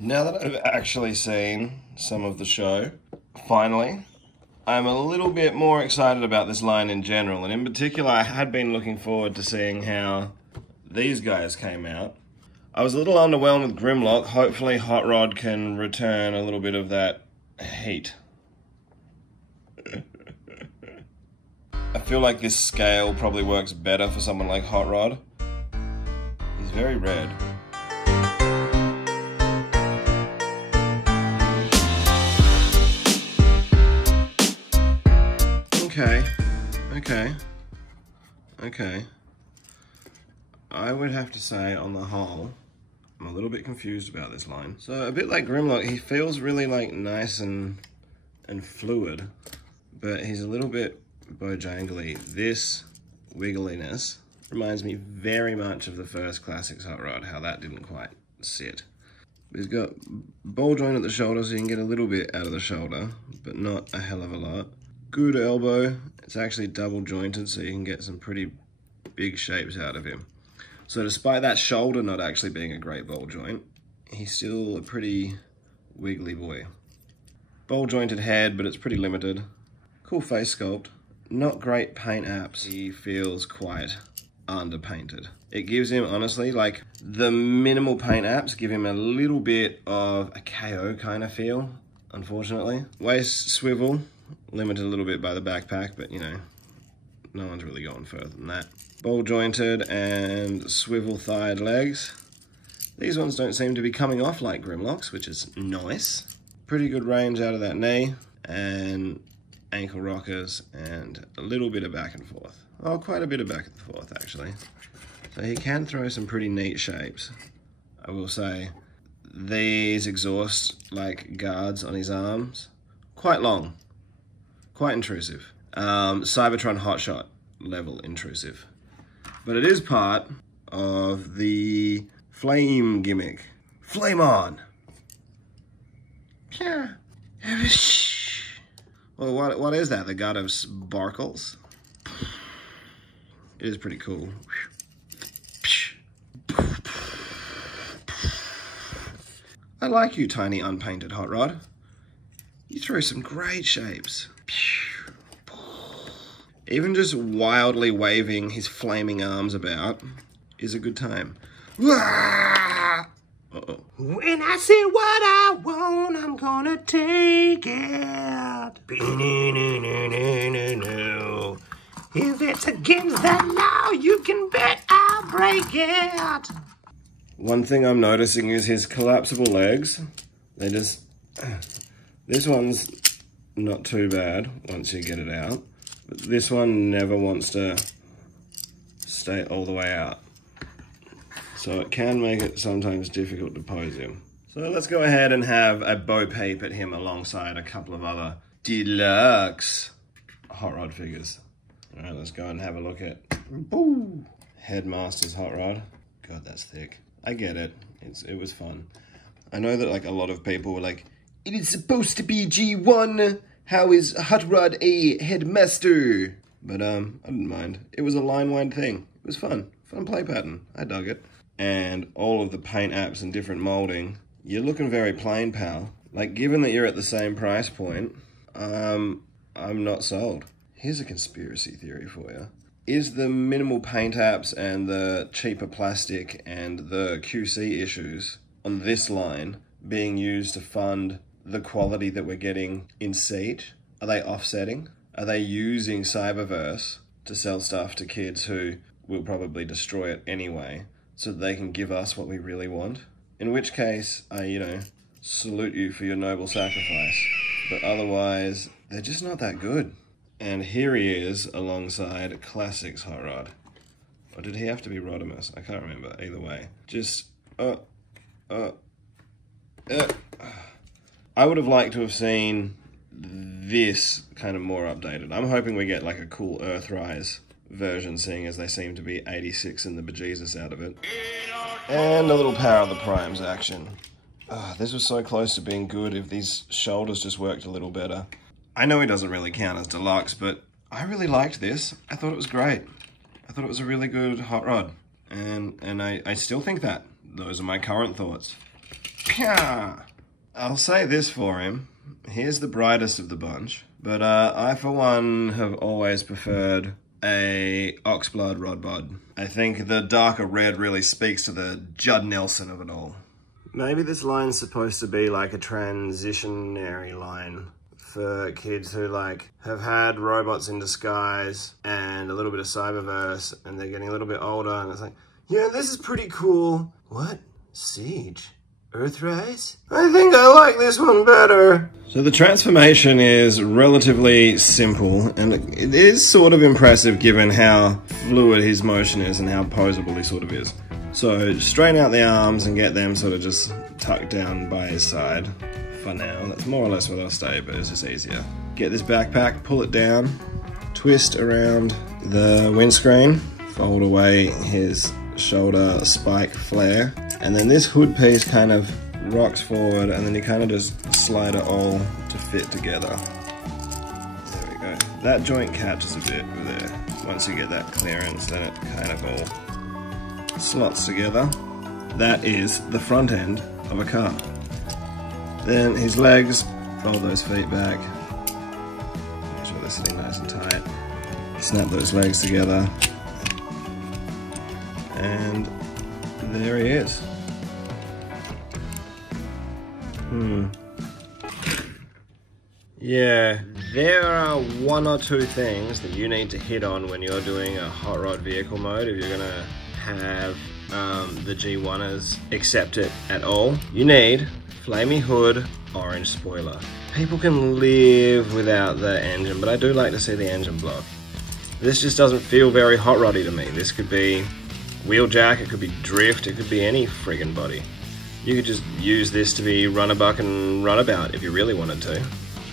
Now that I've actually seen some of the show, finally, I'm a little bit more excited about this line in general, and in particular I had been looking forward to seeing how these guys came out. I was a little underwhelmed with Grimlock. Hopefully Hot Rod can return a little bit of that heat. I feel like this scale probably works better for someone like Hot Rod. He's very red. Okay. I would have to say, on the whole, I'm a little bit confused about this line. So, a bit like Grimlock, he feels really like nice and fluid, but he's a little bit bojangly. This wiggliness reminds me very much of the first Classics Hot Rod, how that didn't quite sit. He's got ball joint at the shoulder, so you can get a little bit out of the shoulder, but not a hell of a lot. Good elbow. It's actually double jointed, so you can get some pretty big shapes out of him. So despite that shoulder not actually being a great ball joint, he's still a pretty wiggly boy. Ball jointed head, but it's pretty limited. Cool face sculpt. Not great paint apps. He feels quite underpainted. It gives him, honestly, like, the minimal paint apps give him a little bit of a KO kind of feel, unfortunately. Waist swivel, limited a little bit by the backpack, but you know, no one's really going further than that. Ball jointed and swivel thighed legs. These ones don't seem to be coming off like Grimlock's, which is nice. Pretty good range out of that knee, and ankle rockers, and a little bit of back and forth. Oh, quite a bit of back and forth, actually. So he can throw some pretty neat shapes, I will say. These exhaust, like, guards on his arms, quite long, quite intrusive. Cybertron Hotshot level intrusive. But it is part of the flame gimmick. Flame on! Well, what is that? The god of sparkles? It is pretty cool. I like you, tiny unpainted Hot Rod. You throw some great shapes. Even just wildly waving his flaming arms about is a good time. Uh-oh. When I say what I want, I'm gonna take it. If it's against the law, you can bet I'll break it. One thing I'm noticing is his collapsible legs. They just... This one's not too bad once you get it out. But this one never wants to stay all the way out. So it can make it sometimes difficult to pose him. So let's go ahead and have a bow peep at him alongside a couple of other deluxe Hot Rod figures. All right, let's go and have a look at Headmaster's Hot Rod. God, that's thick. I get it. It was fun. I know that like a lot of people were like, it is supposed to be G1. How is Hot Rod a Headmaster? But I didn't mind. It was a line-wide thing. It was fun. Fun play pattern. I dug it. And all of the paint apps and different molding. You're looking very plain, pal. Like, given that you're at the same price point, I'm not sold. Here's a conspiracy theory for you. Is the minimal paint apps and the cheaper plastic and the QC issues on this line being used to fund the quality that we're getting in Siege? Are they offsetting? Are they using Cyberverse to sell stuff to kids who will probably destroy it anyway, so that they can give us what we really want? In which case, I, salute you for your noble sacrifice. But otherwise, they're just not that good. And here he is alongside Classics Hot Rod. Or did he have to be Rodimus? I can't remember. Either way. Just, I would have liked to have seen this kind of more updated. I'm hoping we get like a cool Earthrise version, seeing as they seem to be 86 in the bejesus out of it. And a little Power of the Primes action. This was so close to being good if these shoulders just worked a little better. I know he doesn't really count as deluxe, but I really liked this. I thought it was great. I thought it was a really good Hot Rod. And I still think that. Those are my current thoughts. Pya! I'll say this for him. He's the brightest of the bunch, but I, for one, have always preferred a Oxblood Rodbod. I think the darker red really speaks to the Judd Nelson of it all. Maybe this line's supposed to be like a transitionary line for kids who like have had robots in disguise and a little bit of Cyberverse, and they're getting a little bit older, and it's like, yeah, this is pretty cool. What? Siege? Earthrise? I think I like this one better. So the transformation is relatively simple, and it is sort of impressive given how fluid his motion is and how poseable he sort of is. So straighten out the arms and get them sort of just tucked down by his side for now. That's more or less where they'll stay, but it's just easier. Get this backpack, pull it down, twist around the windscreen, fold away his shoulder spike flare, and then this hood piece kind of rocks forward, and then you kind of just slide it all to fit together. There we go. That joint catches a bit there. Once you get that clearance, then it kind of all slots together. That is the front end of a car. Then his legs, fold those feet back, make sure they're sitting nice and tight. Snap those legs together, and there he is. Yeah, there are one or two things that you need to hit on when you're doing a hot rod vehicle mode if you're gonna have the G1ers accept it at all. You need flamey hood, orange spoiler. People can live without the engine, but I do like to see the engine block. This just doesn't feel very hot roddy to me. This could be wheeljack, it could be drift, it could be any friggin' body. You could just use this to be runabout and runabout if you really wanted to.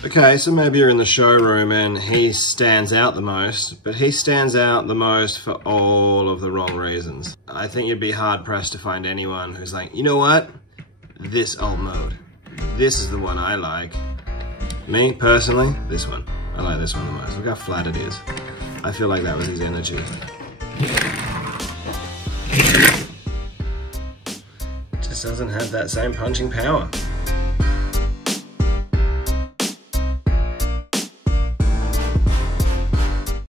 Okay, so maybe you're in the showroom and he stands out the most, but he stands out the most for all of the wrong reasons. I think you'd be hard pressed to find anyone who's like, you know what? This alt mode. This is the one I like. Me, personally, this one. I like this one the most. Look how flat it is. I feel like that was his energy. Just doesn't have that same punching power.